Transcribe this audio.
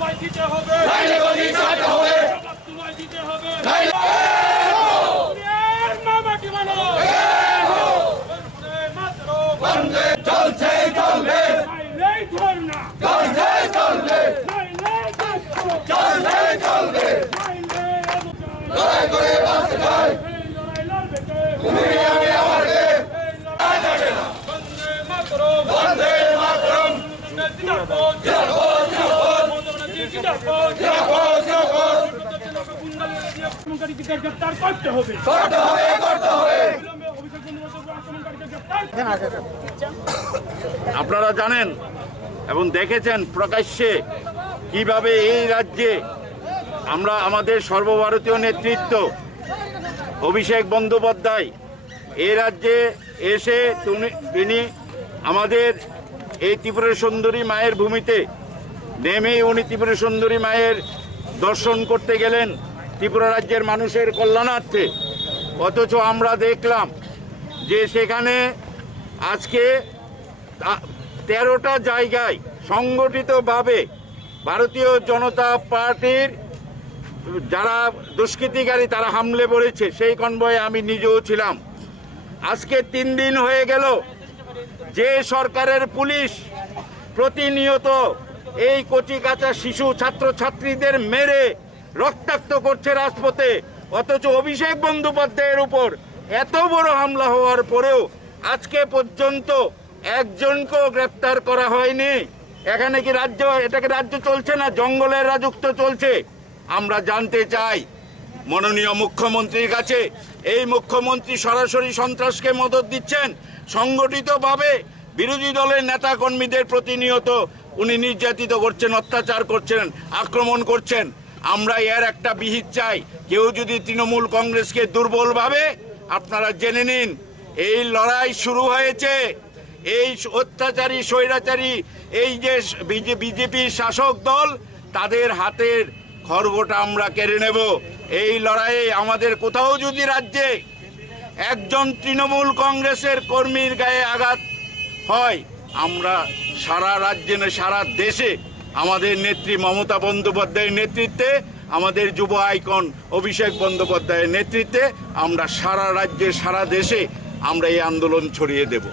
তোমায় দিতে হবে, তোমায় দিতে হবে। মামাটি মানো, চলছে চলবে, নাইলেই ধর্ণা, চলছে চলবে, নাইলেই বিক্ষোভ, চলছে চলবে, নাইলেই অবচার। লড়াই করে বাঁচতে চাই, এই লড়াই লড়বে কে? তুমি আমি আমাকে এই লড়াই যাবে না। বন্দে মাতরম, বন্দে মাতরম, জিন্দাবাদ, জিন্দাবাদ, জিন্দাবাদ, মমতা ব্যানার্জি জিন্দাবাদ। জিন্দাবাদ, জিন্দাবাদ, আক্রমণকারীকে গ্রেপ্তার করতে হবে। করতে হবে, করতে হবে। বিলম্বে অভিষেক বন্দ্যোপাধ্যায় আক্রমণকারীকে গ্রেপ্তার। আপনারা জানেন এবং দেখেছেন প্রকাশ্যে কিভাবে এই রাজ্যে আমরা আমাদের সর্বভারতীয় নেতৃত্ব অভিষেক বন্দ্যোপাধ্যায় এই রাজ্যে এসে তিনি আমাদের এই ত্রিপুরা সুন্দরী মায়ের ভূমিতে নেমে উনি ত্রিপুরা সুন্দরী মায়ের দর্শন করতে গেলেন ত্রিপুরা রাজ্যের মানুষের কল্যাণার্থে। অথচ আমরা দেখলাম যে সেখানে আজকে 13টা জায়গায় সংগঠিতভাবে ভারতীয় জনতা পার্টির যারা দুষ্কৃতিকারী তারা হামলে পড়েছে। সেই কনভয়ে আমি নিজেও ছিলাম। আজকে 3 দিন হয়ে গেল যে সরকারের পুলিশ প্রতিনিয়ত এই কচি কাঁচা শিশু ছাত্রছাত্রীদের মেরে রক্তাক্ত করছে রাজপথে, অথচ অভিষেক বন্দ্যোপাধ্যায়ের উপর এত বড় হামলা হওয়ার পরেও আজকে পর্যন্ত একজনকেও গ্রেপ্তার করা হয়নি। এখানে কি এটাকে রাজ্য চলছে না জঙ্গলের রাজত্ব চলছে? আমরা জানতে চাই মাননীয় মুখ্যমন্ত্রীর কাছে, এই মুখ্যমন্ত্রী সরাসরি সন্ত্রাসকে মদত দিচ্ছেন, সংগঠিতভাবে বিরোধী দলের নেতা কর্মীদের প্রতিনিয়ত উনি নির্যাতিত করছেন, অত্যাচার করছেন, আক্রমণ করছেন। আমরা এর একটা বিহিত চাই। কেউ যদি তৃণমূল কংগ্রেসকে দুর্বল ভাবে, আপনারা জেনে নিন এই লড়াই শুরু হয়েছে। এই অত্যাচারী স্বৈরাচারী এই যে বিজেপির শাসক দল, তাদের হাতের খড়গটা আমরা কেড়ে নেব। এই লড়াইয়ে আমাদের কোথাও যদি রাজ্যে একজন তৃণমূল কংগ্রেসের কর্মীর গায়ে আঘাত হয়, আমরা সারা রাজ্যে না সারা দেশে আমাদের নেত্রী মমতা বন্দ্যোপাধ্যায়ের নেতৃত্বে, আমাদের যুব আইকন অভিষেক বন্দ্যোপাধ্যায়ের নেতৃত্বে আমরা সারা রাজ্যে সারা দেশে আমরা এই আন্দোলন ছড়িয়ে দেব।